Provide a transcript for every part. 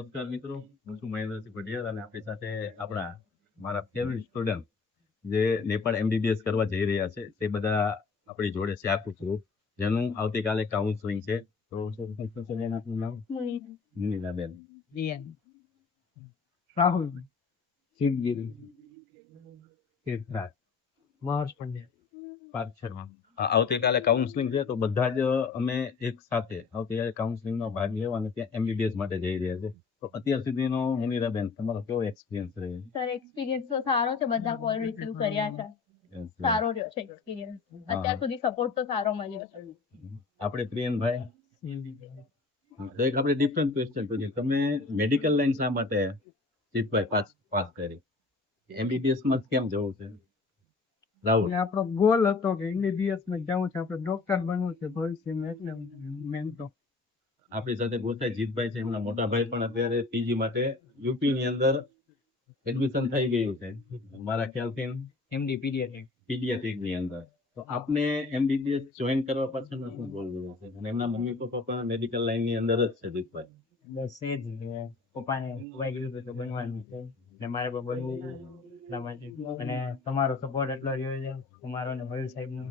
નમસ્કાર મિત્રો, હું છું મહેન્દ્રસિંહ પટેલ અને આપણી સાથે આપણા મારા ફેવરિટ સ્ટુડન્ટ જે નેપાળ એમબીબીએસ કરવા જઈ રહ્યા છે તે બધા આપણી જોડે છે આખું ગ્રુપ, જેનું આવતીકાલે કાઉન્સલિંગ છે. તો શું છે બેન આપનું નામ? મુનિલાબેન. રાહુલભાઈ, શિવગીરી, તીર્થરાજ, મહર્ષ પંડ્યા, પાર્થ શર્મા. આવતીકાલે કાઉન્સલિંગ છે તો બધા જ અમે એક સાથે આવતીકાલે કાઉન્સલિંગમાં ભાગ લેવા અને ત્યાં એમબીબીએસ માટે જઈ રહ્યા છે. તો અત્યાર સુધીનો મુનિરાબેન તમારો કેવો એક્સપિરિયન્સ રહ્યો? સર એક્સપિરિયન્સ તો સારો છે, બધા કોલ રિસીવ કર્યા છે, સારો રહ્યો છે એક્સપિરિયન્સ. અત્યાર સુધી સપોર્ટ તો સારો મળ્યો છે. આપણે પ્રિયનભાઈ, તો એક આપણે ડિફરન્ટ ક્વેશ્ચન પૂછીએ, તમે મેડિકલ લાઈન શા માટે જીતભાઈ પાસ કરી? એમબીબીએસ માં કેમ જવું છે? રાહુલ, એટલે આપણો ગોલ હતો કે એમબીબીએસ માં જવું છે, આપણે ડોક્ટર બનવું છે ભવિષ્યમાં, એટલે મેન તો. આપણી સાથે ગોસાઈ જીતભાઈ છે, એમના મોટા ભાઈ પણ અત્યારે પીજી માટે યુપી ની અંદર એડમિશન થઈ ગયું છે મારા ખ્યાલથી એમડી પીડિયાટ્રિક ની અંદર. તો આપને એમબીબીએસ જોઈન કરવા પાછળનો શું ગોલ રહ્યો છે? અને એમના મમ્મી પપ્પા પણ મેડિકલ લાઈન ની અંદર જ છે જીતભાઈ. બસ એ જ પપ્પાને પપ્પાએ કીધું તો બનવાનું છે ને મારે પણ બનવું છે એટલા માટે. અને તમારો સપોર્ટ એટલો રહ્યો છે તમારો ને મયુર સાહેબનો.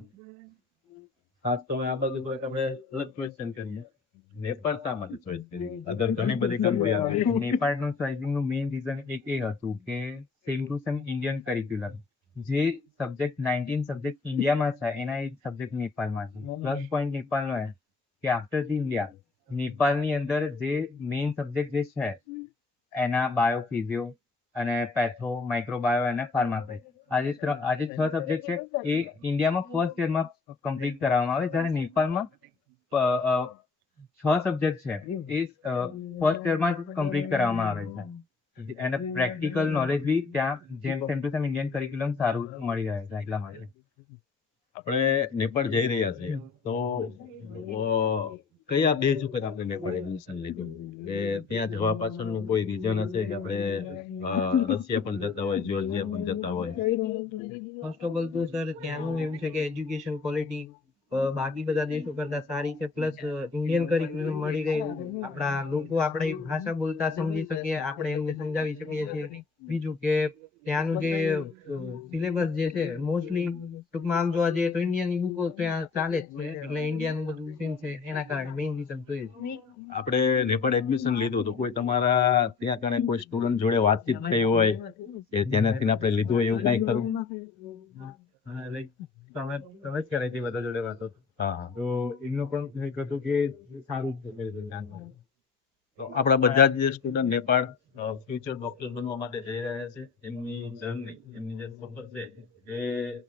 ખાસ તો આ બધું તો એક આપણે અલગ ક્વેશ્ચન કરીએ, નેપાળ શા માટે ચોઈસ કરી? અદર ઘણી બધી કંપની આવી. નેપાળનું ચોઇસિંગનું મેઇન રીઝન એક એ હતું કે same to same Indian curriculum, જે સબ્જેક્ટ 19 સબ્જેક્ટ ઇન્ડિયામાં છે એના એક સબ્જેક્ટ નેપાળમાં છે. પ્લસ પોઈન્ટ નેપાળનો એ કે આફ્ટર ધી ઇન્ડિયા નેપાળની અંદર જે મેઇન સબ્જેક્ટ જે છે એના બાયો ફિઝિયો અને પેથો માઇક્રોબાયો અને ફાર્માસાઇટ, આજે 6 સબ્જેક્ટ છે એ ઇન્ડિયામાં ફર્સ્ટ યરમાં કમ્પ્લીટ કરવામાં આવે, જ્યારે નેપાળમાં 6 સબ્જેક્ટ છે એ ફર્સ્ટ યરમાં જ કમ્પ્લીટ કરવામાં આવે છે. અને પ્રેક્ટિકલ નોલેજ બી ત્યાં જેમ same to same Indian curriculum સારું મળી રહે છે એટલા માટે. આપણે નેપાળ જઈ રહ્યા છીએ તો કયા બેઝ ઉપર આપણે નેપાળ એડમિશન લીધું? કે ત્યાં જવા પાછળનું કોઈ રીઝન હશે કે આપણે રશિયા પણ જતા હોય, જ્યોર્જિયા પણ જતા હોય? ફર્સ્ટ ઓફ ઓલ તો સર ત્યાંનું એવું છે કે એજ્યુકેશન ક્વોલિટી બાકી બધા દેશો કરતા સારી છે, પ્લસ ઇન્ડિયન કરિક્યુલમ મળી રહે, આપણા લોકો આપણી ભાષા બોલતા સમજી શકીએ, આપણે એમને સમજાવી શકીએ છીએ. બીજું કે ત્યાંનું જે સિલેબસ જે છે મોસ્ટલી ટૂંકમાં આમ જોવા જઈએ તો ઇન્ડિયાની બુકો ત્યાં ચાલે જ છે, એટલે ઇન્ડિયાનું બધું સીન છે એના કારણે મેઇન રીઝન તો એ જ. આપણે નેપાળ એડમિશન લીધું તો કોઈ તમારા ત્યાં કણે કોઈ સ્ટુડન્ટ જોડે વાતચીત થઈ હોય કે જેનાથી આપણે લીધું હોય એવું કઈ ખરું? તમે જ કરાઈ હતી બધા જોડે વાતો, હા, તો એમનું પણ એક હતું કે સારું જ છે. તો આપણા બધા જ જે સ્ટુડન્ટ નેપાળ ફ્યુચર ડોક્ટર બનવા માટે જઈ રહ્યા છે, એમની જર્ની, એમની જે સફર છે એ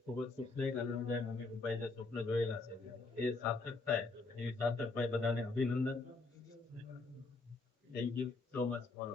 ખૂબ જ સુખદાયક અને મમ્મી પપ્પાએ જે સ્વપ્ન જોયેલા છે એ સાર્થક થાય એવી સાર્થક ભાઈ બધાને અભિનંદન. Thank you so much for